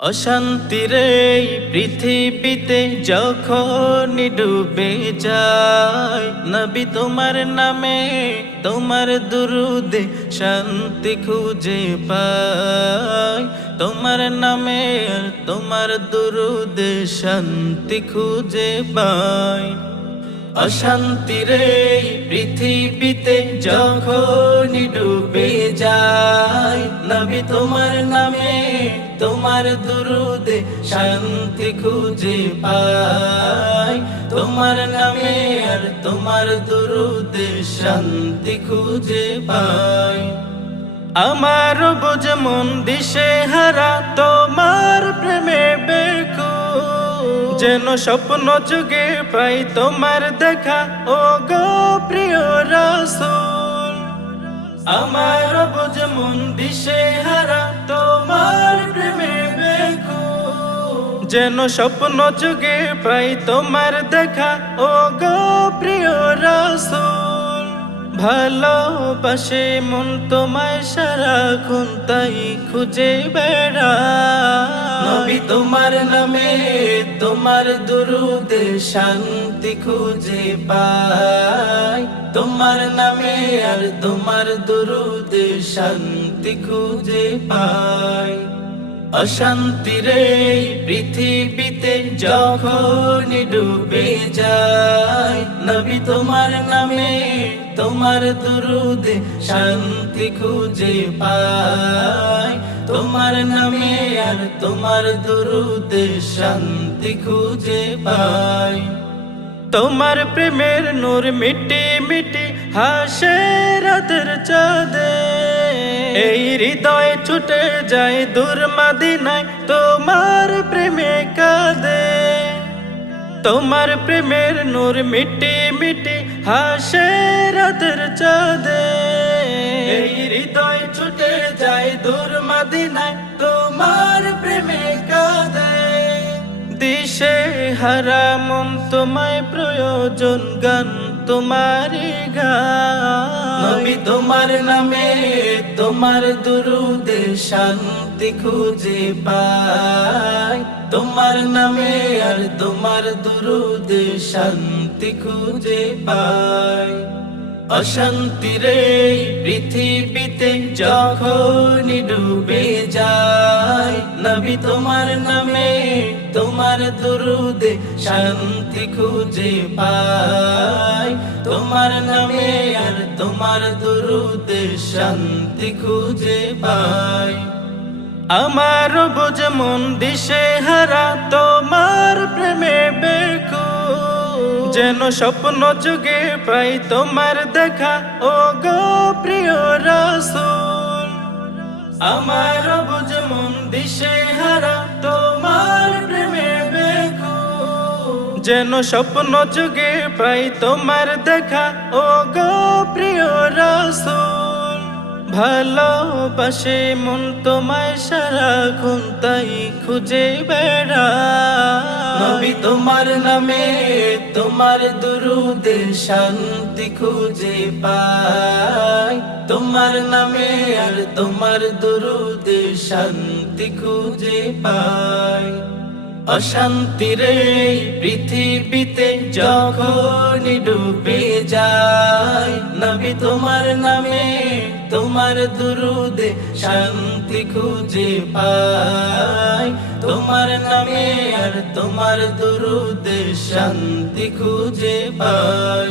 অশান্তির এই পৃথিবীতে যখন ডুবে যায়, নবী তোমার নামে তোমার দুরুদে শান্তি খুঁজে পাই। তোমার নামে আর তোমার দুরুদে শান্তি খুঁজে পাই। অশান্তির এই পৃথিবীতে যখন ডুবে যায়, নবী তোমার নামে তোমার দুরুদে শান্তি খুঁজে পাই। তোমার নামে আর তোমার দুরুদে শান্তি খুঁজে পাই। আমার বুঝ মন দিশে হারা তোমার প্রেমে বেকুল, যেন স্বপ্ন যুগে পাই তোমার দেখা ও গো প্রিয় রাসূল। আমার বুঝ মন দিশে হারা তোমার প্রেমে বেকুল, যেন স্বপ্ন যুগে পাই তোমার দেখা ও গো প্রিয় রাসূল। ভালোবাসে মন তোমায় সারাক্ষণ তাই খুঁজে বেড়ায়। নবী তোমার নামে তোমার দুরুদে শান্তি খুঁজে পাই। তোমার নামে আর তোমার দুরুদে শান্তি খুঁজে পাই। অশান্তির এই পৃথিবীতে যখন ডুবে যায়, নবী তোমার নামে তোমার দুরুদে শান্তি খুঁজে পাই। তোমার নামে আর তোমার দুরুদে শান্তি খুঁজে পাই। তোমার প্রেমের নূর মিটি মিটি হাসে রাতের চাঁদে, এই হৃদয় ছুটে যায় দূর মদিনায় তোমার প্রেমে কাঁদে। তোমার প্রেমের নূর মিটি মিটি হাসে রাতের চাঁদে, এই হৃদয় ছুটে যায় দূর মদিনায় তোমার প্রেমে কাঁদে। দিশে হারা মন তোমায় প্রয়োজন গান তোমারি গান। নবী তোমার নামে তোমার দুরুদে শান্তি খুঁজে পাই। তোমার নামে আর তোমার দুরুদে শান্তি খুঁজে পাই। অশান্তির এই পৃথিবীতে যখন ডুবে যায়, নবী তোমার নামে তোমার দুরুদে শান্তি খুঁজে পাই। তোমার নামে আর তোমার দুরুদে শান্তি খুঁজে পাই। আমার বুঝ মন দিশে হারা তোমার প্রেমে বেকুল, যেন স্বপ্ন যুগে পাই তোমার দেখা ও গো প্রিয় রাসূল। আমার বুঝ মন দিশে হারা তোমার প্রেমে বেকুল, যেন স্বপ্ন যুগে পাই তোমার দেখা ও গো প্রিয় রাসূল। ভালোবাসে মন তোমায় সারাক্ষণ তাই খুঁজে বেড়ায়। নবী তোমার নামে তোমার দুরুদে শান্তি খুঁজে পাই। তোমার নামে আর তোমার দুরুদে শান্তি খুঁজে পাই। অশান্তির এই পৃথিবীতে যখন ডুবে যায়, নবী তোমার নামে তোমার দুরুদে শান্তি খুঁজে পাই। তোমার নামে আর তোমার দুরুদে শান্তি খুঁজে পাই।